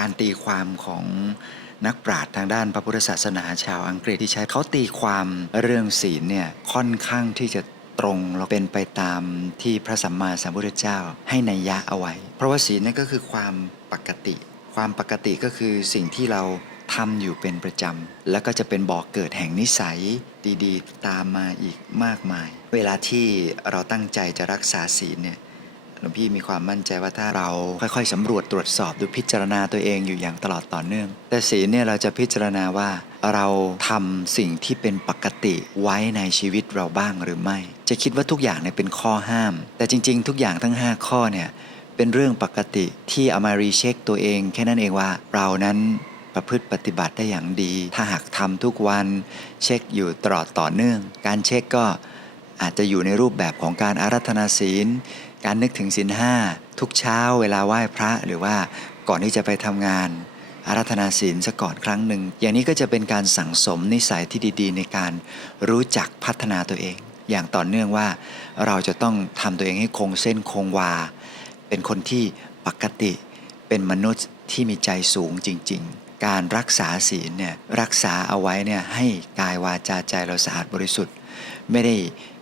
การตีความของนักปราชญ์ทางด้านพระพุทธศาสนาชาวอังกฤษที่ใช้เขาตีความเรื่องศีลเนี่ยค่อนข้างที่จะตรงและเป็นไปตามที่พระสัมมาสัมพุทธเจ้าให้นัยยะเอาไว้ เพราะว่าศีลเนี่ยก็คือความปกติ ความปกติก็คือสิ่งที่เราทำอยู่เป็นประจำ แล้วก็จะเป็นบ่อกเกิดแห่งนิสัยดีๆ ตามมาอีกมากมาย เวลาที่เราตั้งใจจะรักษาศีลเนี่ย หลวงพี่มีความมั่นใจว่าถ้าเราค่อยๆสำรวจตรวจสอบดูพิจารณาตัวเองอยู่อย่างตลอดต่อเนื่อง แต่ศีลเนี่ยเราจะพิจารณาว่าเราทำสิ่งที่เป็นปกติไว้ในชีวิตเราบ้างหรือไม่ จะคิดว่าทุกอย่างเนี่ยเป็นข้อห้าม แต่จริง ๆ ทุกอย่างทั้ง 5 ข้อเนี่ยเป็นเรื่องปกติที่เอามารีเช็คตัวเอง แค่นั้นเองว่าเรานั้นประพฤติปฏิบัติได้อย่างดี ถ้าหากทำทุกวันเช็คอยู่ตลอดต่อเนื่อง การเช็คก็อาจจะอยู่ในรูปแบบของการอารัธนาศีล การนึกถึงศีลห้าทุกเช้าเวลาไหว้พระหรือว่าก่อนที่จะไปทำงาน อารัธนาศีลซะก่อนครั้งหนึ่ง อย่างนี้ก็จะเป็นการสั่งสมนิสัยที่ดี ๆ ในการรู้จักพัฒนาตัวเอง อย่างต่อเนื่องว่าเราจะต้องทำตัวเองให้คงเส้นคงวา เป็นคนที่ปกติเป็นมนุษย์ที่มีใจสูงจริง ๆ การรักษาศีลเนี่ยรักษาเอาไว้เนี่ยให้กายวาจาใจเราสะอาดบริสุทธิ์ ไม่ได้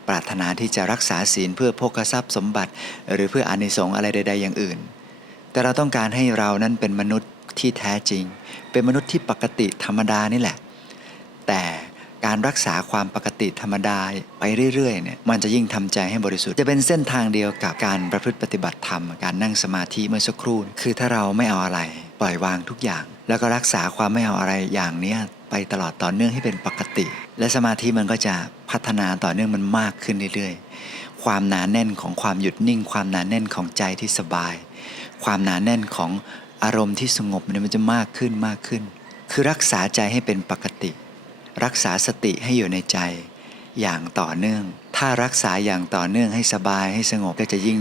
ปรารถนาที่จะรักษาศีลเพื่อโภคทรัพย์สมบัติ หรือเพื่ออานิสงส์อะไรใด ๆ อย่างอื่น แต่เราต้องการให้เรานั้นเป็นมนุษย์ที่แท้จริง เป็นมนุษย์ที่ปกติธรรมดานี่แหละ แต่การรักษาความปกติธรรมดาไปเรื่อยๆเนี่ยมันจะยิ่งทำใจให้บริสุทธิ์ จะเป็นเส้นทางเดียวกับการประพฤติปฏิบัติธรรม การนั่งสมาธิเมื่อสักครู่ คือถ้าเราไม่เอาอะไร ปล่อยวางทุกอย่าง แล้วก็รักษาความไม่เอาอะไรอย่างเนี้ไปตลอดต่อเนื่องให้เป็นปกติ และสมาธิมันก็จะพัฒนาต่อเนื่องมันมากขึ้นเรื่อยๆ ความหนาแน่นของความหยุดนิ่ง ความหนาแน่นของใจที่สบาย ความหนาแน่นของอารมณ์ที่สงบเนี่ยมันจะมากขึ้นมากขึ้น คือรักษาใจให้เป็นปกติ รักษาสติให้อยู่ในใจอย่างต่อเนื่อง ถ้ารักษาอย่างต่อเนื่องให้สบายให้สงบก็จะยิ่ง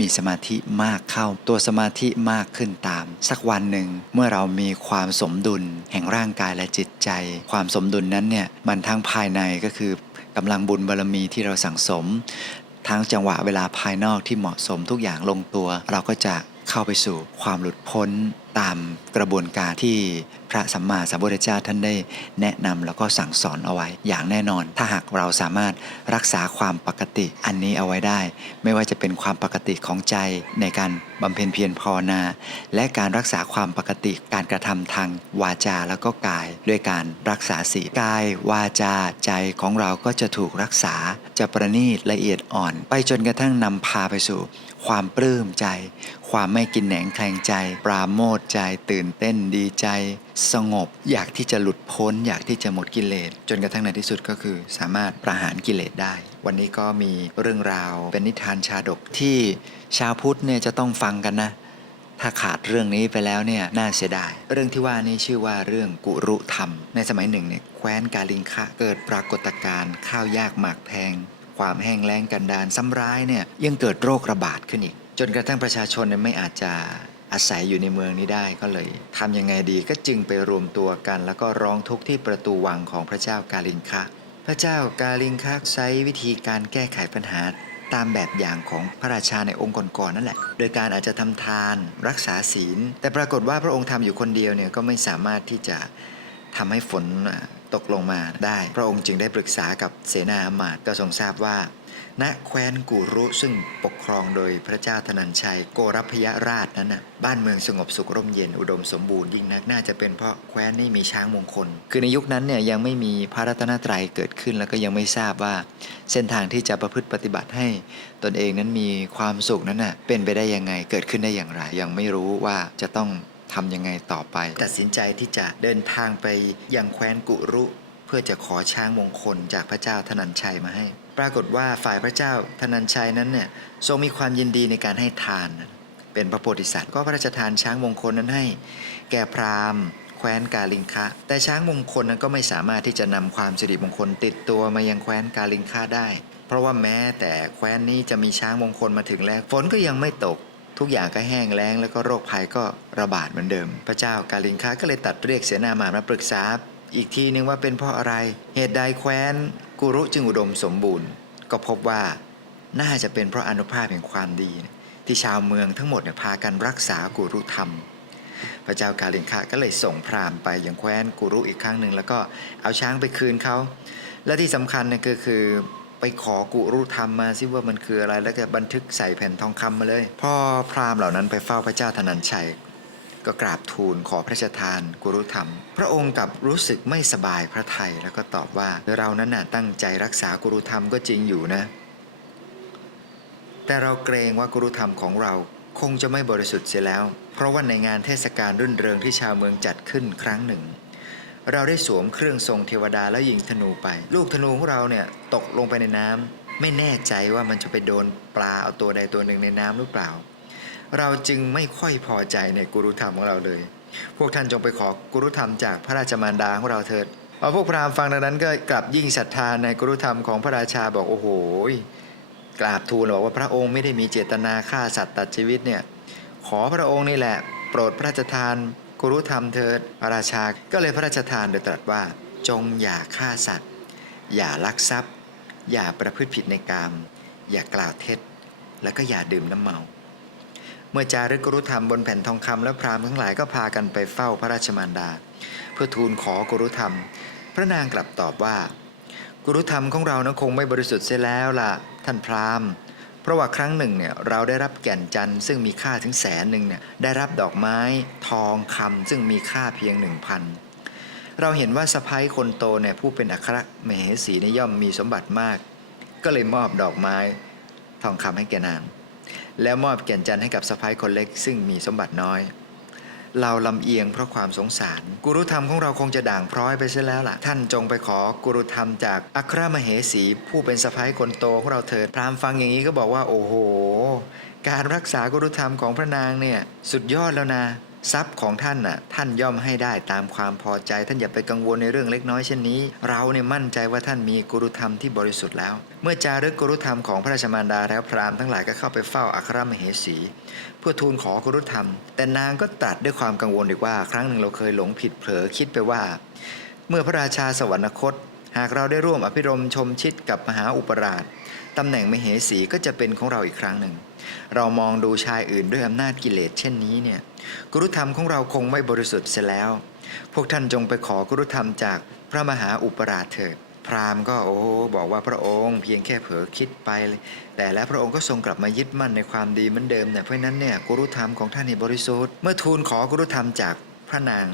มีสมาธิมากเข้า ตัวสมาธิมากขึ้นตาม สักวันหนึ่งเมื่อเรามีความสมดุล แห่งร่างกายและจิตใจ ความสมดุลนั้นเนี่ยมันทั้งภายในก็คือกำลังบุญบารมีที่เราสั่งสม ทั้งจังหวะเวลาภายนอกที่เหมาะสมทุกอย่างลงตัว เราก็จะ เข้าไปสู่ความหลุดพ้นตามกระบวนการที่พระสัมมาสัมพุทธเจ้าท่านได้แนะนำแล้วก็สั่งสอนเอาไว้ อย่างแน่นอน ถ้าหากเราสามารถรักษาความปกติอันนี้เอาไว้ได้ ไม่ว่าจะเป็นความปกติของใจในการบำเพ็ญเพียรภาวนา และการรักษาความปกติการกระทำทางวาจาแล้วก็กาย ด้วยการรักษาศีกายวาจาใจของเราก็จะถูกรักษาจะประณีตละเอียดอ่อน ไปจนกระทั่งนำพาไปสู่ ความปลื้มใจ ความไม่กินแหนงแคลงใจ ปราโมทใจ ตื่นเต้นดีใจ สงบ อยากที่จะหลุดพ้น อยากที่จะหมดกิเลส จนกระทั่งในที่สุดก็คือ สามารถประหารกิเลสได้ วันนี้ก็มีเรื่องราวเป็นนิทานชาดกที่ชาวพุทธเนี่ยจะต้องฟังกันนะถ้าขาดเรื่องนี้ไปแล้วเนี่ยน่าเสียดาย เรื่องที่ว่านี่ชื่อว่าเรื่องกุรุธรรม ในสมัยหนึ่งเนี่ยแคว้นกาลิงคะเกิดปรากฏการณ์ข้าวยากหมากแพง ความแห้งแล้งกันดารซ้ำร้ายเนี่ยยังเกิดโรคระบาดขึ้นอีก จนกระทั่งประชาชนเนี่ยไม่อาจจะอาศัยอยู่ในเมืองนี้ได้ก็เลยทำยังไงดีก็จึงไปรวมตัวกัน แล้วก็ร้องทุกข์ที่ประตูวังของพระเจ้ากาลิงคะ พระเจ้ากาลิงคะใช้วิธีการแก้ไขปัญหาตามแบบอย่างของพระราชาในองค์ก่อนๆนั่นแหละ โดยการอาจจะทำทานรักษาศีล แต่ปรากฏว่าพระองค์ทำอยู่คนเดียวเนี่ยก็ไม่สามารถที่จะทำให้ฝน ตกลงมาได้ พระองค์จึงได้ปรึกษากับเสนาอมาตย์ก็ทรงทราบว่า ณแคว้นกุรุซึ่งปกครองโดยพระเจ้าธนัญชัยโกรพยราชนั้นน่ะบ้านเมืองสงบสุขร่มเย็นอุดมสมบูรณ์ยิ่งนักน่าจะเป็นเพราะแคว้นนี้มีช้างมงคล คือในยุคนั้นเนี่ยยังไม่มีพระรัตนตรัยเกิดขึ้นแล้วก็ยังไม่ทราบว่า เส้นทางที่จะประพฤติปฏิบัติให้ ตนเองนั้นมีความสุขนั้นน่ะเป็นไปได้ยังไงเกิดขึ้นได้อย่างไร ยังไม่รู้ว่าจะต้อง ทำยังไงต่อไป ตัดสินใจที่จะเดินทางไปยังแคว้นกุรุ เพื่อจะขอช้างมงคลจากพระเจ้าธนัญชัยมาให้ ปรากฏว่าฝ่ายพระเจ้าธนัญชัยนั้นเนี่ยทรงมีความยินดีในการให้ทาน เป็นพระโพธิสัตว์ก็พระราชทานช้างมงคลนั้นให้ แก่พราหมณ์แคว้นกาลิงคะ แต่ช้างมงคลนั้นก็ไม่สามารถที่จะนำความสิริมงคลติดตัวมายังแคว้นกาลิงคะได้ เพราะว่าแม้แต่แคว้นนี้จะมีช้างมงคลมาถึงแล้วฝนก็ยังไม่ตก ทุกอย่างก็แห้งแล้ง แล้วก็โรคภัยก็ระบาดเหมือนเดิม พระเจ้ากาลิงคะก็เลยตัดเรียกเสนามามาปรึกษา อีกทีนึงว่าเป็นเพราะอะไร เหตุใดแคว้นกุรุจึงอุดมสมบูรณ์ ก็พบว่าน่าจะเป็นเพราะอนุภาพแห่งความดี ที่ชาวเมืองทั้งหมดเนี่ยพากันรักษากุรุธรรม พระเจ้ากาลินคะก็เลยส่งพราหมณ์ไปยังแคว้นกุรุอีกครั้งหนึ่งแล้วก็เอาช้างไปคืนเขาและที่สำคัญเนี่ยก็คือ ไปขอกุรุธรรมมาซิว่ามันคืออะไรแล้วก็บันทึกใส่แผ่นทองคำมาเลย พอพราหมณ์เหล่านั้นไปเฝ้าพระเจ้าธนัญชัย ก็กราบทูลขอพระราชทานกุรุธรรม พระองค์กลับรู้สึกไม่สบายพระไทยแล้วก็ตอบว่าเรานั้นน่ะตั้งใจรักษากุรุธรรมก็จริงอยู่นะ แต่เราเกรงว่ากุรุธรรมของเราคงจะไม่บริสุทธิ์เสียแล้ว เพราะว่าในงานเทศกาลรื่นเริงที่ชาวเมืองจัดขึ้นครั้งหนึ่ง เราได้สวมเครื่องทรงเทวดาแล้วยิงธนูไป ลูกธนูของเราเนี่ยตกลงไปในน้ำไม่แน่ใจว่ามันจะไปโดนปลาเอาตัวใดตัวหนึ่งในน้ำหรือเปล่า เราจึงไม่ค่อยพอใจในกุรุธรรมของเราเลย พวกท่านจงไปขอกุรุธรรมจากพระราชมารดาของเราเถิดพอพวกพราหมณ์ฟังดังนั้นก็กลับยิ่งศรัทธาในกุรุธรรมของพระราชาบอกโอ้โหกราบทูลบอกว่าพระองค์ไม่ได้มีเจตนาฆ่าสัตว์ตัดชีวิตเนี่ยขอพระองค์นี่แหละ โปรดพระราชทาน กรุธรรมเถิดพระราชาก็เลยพระราชทานโดยตรัสว่า จงอย่าฆ่าสัตว์ อย่าลักทรัพย์ อย่าประพฤติผิดในกาม อย่ากล่าวเท็จ แล้วก็อย่าดื่มน้ำเมา เมื่อจารึกกรุธรรมบนแผ่นทองคำแล้วพราหมณ์ทั้งหลายก็พากันไปเฝ้าพระราชมารดา เพื่อทูลขอกรุธรรม พระนางกลับตอบว่า กุรุธรรมของเรานะคงไม่บริสุทธิ์เสียแล้วล่ะ ท่านพราหมณ์ ราะว่าครั้งหนึ่งเนี่ยเราได้รับแก่นจันทร์ซึ่งมีค่าถึงแสนหนึ่งเนี่ยได้รับดอกไม้ทองคำซึ่งมีค่าเพียงหนึ่งพันเราเห็นว่าสะพ้ายคนโตเนี่ยผู้เป็นอัครมเหสีในยย่อมมีสมบัติมาก ก็เลยมอบดอกไม้ทองคำให้แก่นางแล้วมอบแก่นจันทร์ให้กับสะพ้ายคนเล็ก ซึ่งมีสมบัติน้อย เราลำเอียงเพราะความสงสาร กุรุธรรมของเราคงจะด่างพร้อยไปเสียแล้วล่ะ ท่านจงไปขอกุรุธรรมจากอัครมเหสี ผู้เป็นสะพ้ายคนโตของเราเถิด พราหมณ์ฟังอย่างนี้ก็บอกว่าโอ้โห การรักษากุรุธรรมของพระนางเนี่ยสุดยอดแล้วนะ ทรัพย์ของท่านน่ะท่านย่อมให้ได้ตามความพอใจ ท่านอย่าไปกังวลในเรื่องเล็กน้อยเช่นนี้ เราเนี่ยมั่นใจว่าท่านมีกุรุธรรมที่บริสุทธิ์แล้ว เมื่อจารึกกุรุธรรมของพระราชมารดาแล้วพราหมณ์ทั้งหลายก็เข้าไปเฝ้าอัครมเหสี เพื่อทูลขอกุรุธรรม แต่นางก็ตรัสด้วยความกังวลอีกว่า ครั้งหนึ่งเราเคยหลงผิดเผลอคิดไปว่า เมื่อพระราชาสวรรคต หากเราได้ร่วมอภิรมย์ชมชิดกับมหาอุปราชตำแหน่งมเหสีก็จะเป็นของเราอีกครั้งหนึ่ง เรามองดูชายอื่นด้วยอำนาจกิเลสเช่นนี้เนี่ยกุรุธรรมของเราคงไม่บริสุทธิ์เสียแล้ว พวกท่านจงไปขอกุรุธรรมจากพระมหาอุปราชเถิดพราหมณ์ก็โอ้บอกว่าพระองค์เพียงแค่เผลอคิดไปเลยแต่แล้วพระองค์ก็ทรงกลับมายึดมั่นในความดีเหมือนเดิมเนี่ยเพราะนั้นเนี่ยกุรุธรรมของท่านนี่บริสุทธิ์เมื่อทูลขอกุรุธรรมจากพระนาง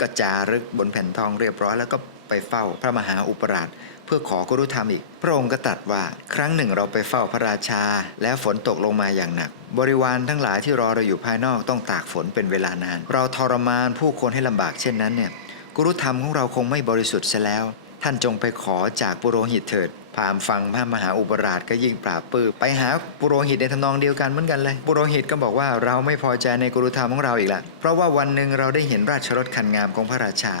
ก็จารึกบนแผ่นทองเรียบร้อยแล้วก็ ไปเฝ้าพระมหาอุปราชเพื่อขอกุรุธรรมอีก พระองค์ก็ตรัสว่า ครั้งหนึ่งเราไปเฝ้าพระราชา แล้วฝนตกลงมาอย่างหนัก บริวารทั้งหลายที่รอเราอยู่ภายนอกต้องตากฝนเป็นเวลานาน เราทรมานผู้คนให้ลำบากเช่นนั้นเนี่ยกุรุธรรมของเราคงไม่บริสุทธิ์เสียแล้ว ท่านจงไปขอจากปุโรหิตเถิดพามฟังพระมหาอุปราชก็ยิ่งปราบปื้มไปหาปุโรหิตในทำนองเดียวกันเหมือนกันเลยปุโรหิตก็บอกว่าเราไม่พอใจในกุรุธรรมของเราอีกละเพราะว่าวันหนึ่งเราได้เห็นราชรถคันงามของพระราชา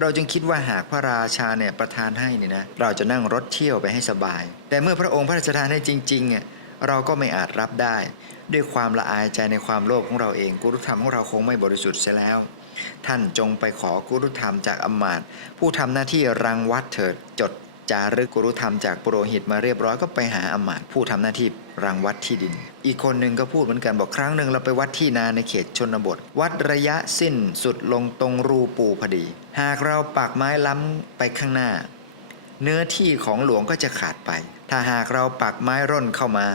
เราจึงคิดว่าหากพระราชาเนี่ยประทานให้เนี่ยนะเราจะนั่งรถเที่ยวไปให้สบาย แต่เมื่อพระองค์พระราชทานให้จริงๆเนี่ยเราก็ไม่อาจรับได้ ด้วยความละอายใจในความโลภของเราเองกุรุธรรมของเราคงไม่บริสุทธิ์เสียแล้ว ท่านจงไปขอกุรุธรรมจากอมาตย์ผู้ทำหน้าที่รังวัดเถิดจด จารึกกุรุธรรมจากปุโรหิตมาเรียบร้อยก็ไปหาอำมาตย์ผู้ทำหน้าที่รังวัดที่ดิน อีกคนหนึ่งก็พูดเหมือนกันบอกครั้งหนึ่งเราไปวัดที่นาในเขตชนบท วัดระยะสิ้นสุดลงตรงรูปูพอดี หากเราปักไม้ล้ำไปข้างหน้า เนื้อที่ของหลวงก็จะขาดไป ถ้าหากเราปักไม้ร่นเข้ามา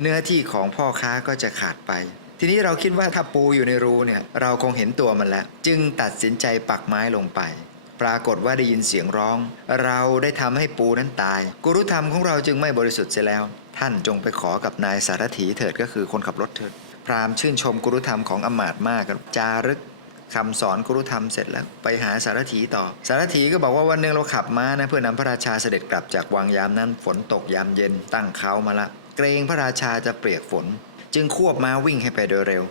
เนื้อที่ของพ่อค้าก็จะขาดไป ทีนี้เราคิดว่าถ้าปูอยู่ในรูเนี่ยเราคงเห็นตัวมันแล้ว จึงตัดสินใจปักไม้ลงไป ปรากฏว่าได้ยินเสียงร้อง เราได้ทำให้ปูนั้นตาย กุรุธรรมของเราจึงไม่บริสุทธิ์เสียแล้ว ท่านจงไปขอกับนายสารถีเถิดก็คือคนขับรถเถิด พราหมณ์ชื่นชมกุรุธรรมของอมาตมากครับจารึกคำสอนกุรุธรรมเสร็จแล้ว ไปหาสารถีต่อ สารถีก็บอกว่าวันหนึ่งเราขับม้านะเพื่อนำพระราชาเสด็จกลับจากวังยามนั้นฝนตกยามเย็นตั้งเขามาละ เกรงพระราชาจะเปียกฝน จึงควบม้าวิ่งให้ไปโดยเร็ว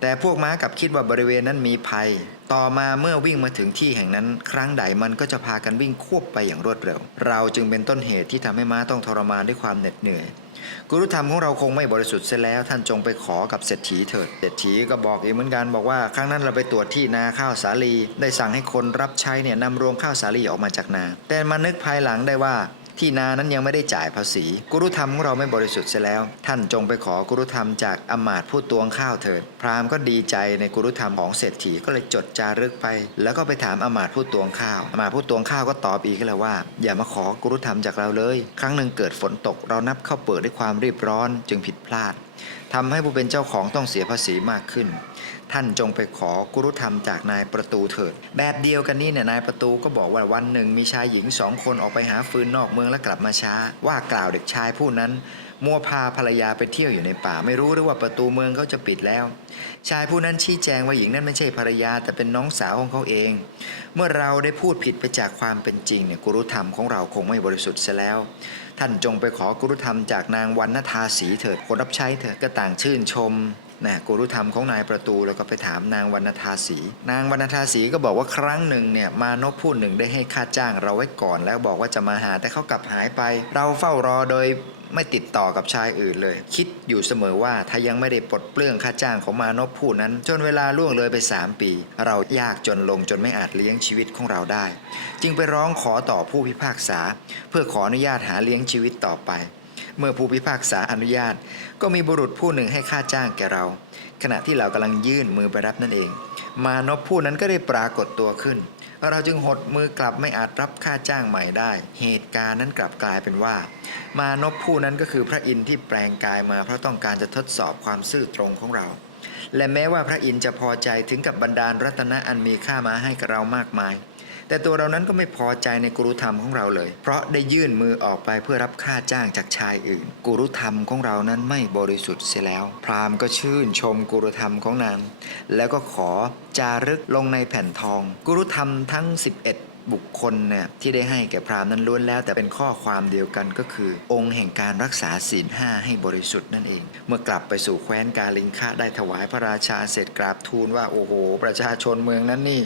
แต่พวกม้ากลับคิดว่าบริเวณนั้นมีภัย ต่อมาเมื่อวิ่งมาถึงที่แห่งนั้น ครั้งใดมันก็จะพากันวิ่งควบไปอย่างรวดเร็ว เราจึงเป็นต้นเหตุที่ทำให้ม้าต้องทรมานด้วยความเหน็ดเหนื่อยกุรุธรรมของเราคงไม่บริสุทธิ์เสียแล้ว ท่านจงไปขอกับเศรษฐีเถิดเศรษฐีก็บอกอีกเหมือนกันบอกว่า ครั้งนั้นเราไปตรวจที่นาข้าวสาลี ได้สั่งให้คนรับใช้เนี่ยนำรวงข้าวสาลีออกมาจากนา แต่มานึกภายหลังได้ว่า ที่นานั้นยังไม่ได้จ่ายภาษี กุรุธรรมของเราไม่บริสุทธิ์เสียแล้ว ท่านจงไปขอกุรุธรรมจากอมาตผู้ตวงข้าวเถิด พราหมณ์ก็ดีใจในกุรุธรรมของเศรษฐีก็เลยจดจารึกไป แล้วก็ไปถามอมาตผู้ตวงข้าวอมาตผู้ตวงข้าวก็ตอบอีกเลยว่า อย่ามาขอกุรุธรรมจากเราเลย ครั้งหนึ่งเกิดฝนตกเรานับเข้าวเปลือกด้วยความรีบร้อนจึงผิดพลาดทำให้ผู้เป็นเจ้าของต้องเสียภาษีมากขึ้น ท่านจงไปขอกุรุธรรมจากนายประตูเถิด แบบเดียวกันนี้เนี่ยนายประตูก็บอกว่าวันหนึ่งมีชายหญิงสองคนออกไปหาฟืนนอกเมืองและกลับมาช้า ว่ากล่าวเด็กชายผู้นั้นมัวพาภรรยาไปเที่ยวอยู่ในป่าไม่รู้หรือว่าประตูเมืองเขาจะปิดแล้ว ชายผู้นั้นชี้แจงว่าหญิงนั้นไม่ใช่ภรรยาแต่เป็นน้องสาวของเขาเอง เมื่อเราได้พูดผิดไปจากความเป็นจริงเนี่ยกุรุธรรมของเราคงไม่บริสุทธิ์เสียแล้ว ท่านจงไปขอกุรุธรรมจากนางวันนทาสีเถิดคนรับใช้เถิดก็ต่างชื่นชม นะกุรุธรรมของนายประตูแล้วก็ไปถามนางวรรณทาสีนางวรรณทาสีก็บอกว่าครั้งหนึ่งเนี่ยมานพผู้หนึ่งได้ให้ค่าจ้างเราไว้ก่อน แล้วบอกว่าจะมาหาแต่เขากลับหายไป เราเฝ้ารอโดยไม่ติดต่อกับชายอื่นเลย คิดอยู่เสมอว่าถ้ายังไม่ได้ปลดเปลื้องค่าจ้างของมานพผู้นั้น จนเวลาล่วงเลยไป 3 ปี เรายากจนลงจนไม่อาจเลี้ยงชีวิตของเราได้ จึงไปร้องขอต่อผู้พิพากษา เพื่อขออนุญาตหาเลี้ยงชีวิตต่อไป เมื่อผู้พิพากษาอนุญาต ก็มีบุรุษผู้หนึ่งให้ค่าจ้างแก่เรา ขณะที่เรากำลังยื่นมือไปรับนั่นเอง มานพผู้นั้นก็ได้ปรากฏตัวขึ้น เราจึงหดมือกลับไม่อาจรับค่าจ้างใหม่ได้ เหตุการณ์นั้นกลับกลายเป็นว่า มานพผู้นั้นก็คือพระอินทร์ที่แปลงกายมาเพราะต้องการจะทดสอบความซื่อตรงของเราและแม้ว่าพระอินทร์จะพอใจถึงกับบรรดาลรัตนะอันมีค่ามาให้กับเรามากมาย แต่ตัวเรานั้นก็ไม่พอใจในกุรุธรรมของเราเลย เพราะได้ยื่นมือออกไปเพื่อรับค่าจ้างจากชายอื่น กุรุธรรมของเรานั้นไม่บริสุทธิ์เสียแล้ว พราหมณ์ก็ชื่นชมกุรุธรรมของนาง แล้วก็ขอจารึกลงในแผ่นทอง กุรุธรรมทั้ง 11บุคคลเนี่ยที่ได้ให้แก่พราหมณ์นั้นล้วนแล้ว แต่เป็นข้อความเดียวกันก็คือ องค์แห่งการรักษาศีลห้าให้บริสุทธิ์นั่นเอง เมื่อกลับไปสู่แคว้นกาลิงคะได้ถวายพระราชาเสร็จกราบทูลว่าโอ้โห ประชาชนเมืองนั้นนี่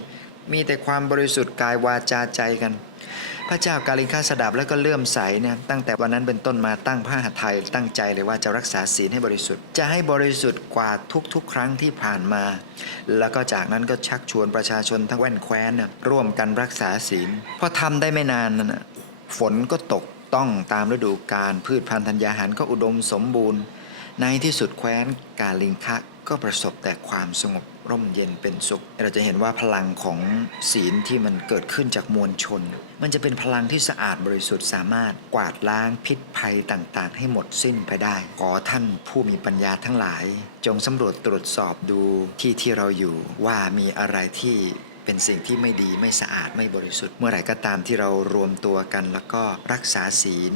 มีแต่ความบริสุทธิ์กายวาจาใจกัน พระเจ้ากาลิงคาสดับแล้วก็เลื่อมใสเนี่ยตั้งแต่วันนั้นเป็นต้นมาตั้งพระหัตถ์ไทยตั้งใจเลยว่าจะรักษาศีลให้บริสุทธิ์ จะให้บริสุทธิ์กว่าทุกๆ ครั้งที่ผ่านมา แล้วก็จากนั้นก็ชักชวนประชาชนทั้งแว่นแคว้นร่วมกันรักษาศีลพอทำได้ไม่นานนั่นน่ะฝนก็ตกต้องตามฤดูกาลพืชพันธุ์ธัญญาหารก็อุดมสมบูรณ์ ในที่สุดแคว้นกาลิงคะก็ประสบแต่ความสงบร่มเย็นเป็นสุข เราจะเห็นว่าพลังของศีลที่มันเกิดขึ้นจากมวลชน มันจะเป็นพลังที่สะอาดบริสุทธิ์สามารถกวาดล้างพิษภัยต่างๆ ให้หมดสิ้นไปได้ ขอท่านผู้มีปัญญาทั้งหลาย จงสำรวจตรวจสอบดูที่ที่เราอยู่ว่ามีอะไรที่เป็นสิ่งที่ไม่ดีไม่สะอาดไม่บริสุทธิ์ เมื่อไหร่ก็ตามที่เรารวมตัวกันแล้วก็รักษาศีล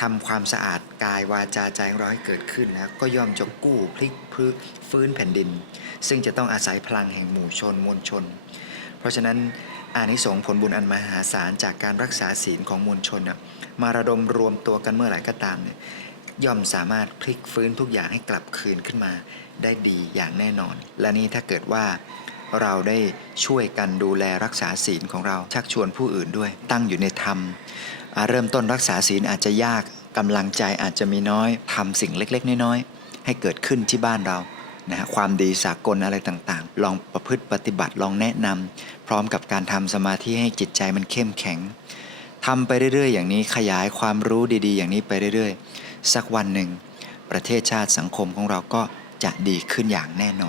ทำความสะอาดกายวาจาใจของเราให้เกิดขึ้นแล้วก็ย่อมจะกู้พลิกพื้นฟื้นแผ่นดิน ซึ่งจะต้องอาศัยพลังแห่งหมู่ชนมวลชน เพราะฉะนั้นอานิสงส์ผลบุญอันมหาศาลจากการรักษาศีลของมวลชนนะมาระดมรวมตัวกันเมื่อไหร่ก็ตามเนี่ยย่อมสามารถพลิกฟื้นทุกอย่างให้กลับคืนขึ้นมา ได้ดีอย่างแน่นอน และนี่ถ้าเกิดว่าเราได้ช่วยกันดูแลรักษาศีลของเราชักชวนผู้อื่นด้วย ตั้งอยู่ในธรรม เริ่มต้นรักษาศีลอาจจะยากกำลังใจอาจจะมีน้อยทำสิ่งเล็กๆ น้อยๆ ให้เกิดขึ้นที่บ้านเรานะฮะความดีสากลอะไรต่างๆ ลองประพฤติปฏิบัติลองแนะนำพร้อมกับการทำสมาธิให้จิตใจมันเข้มแข็งทำไปเรื่อยๆ อย่างนี้ขยายความรู้ดีๆ อย่างนี้ไปเรื่อยๆ สักวันหนึ่ง ประเทศชาติสังคมของเราก็จะดีขึ้นอย่างแน่นอน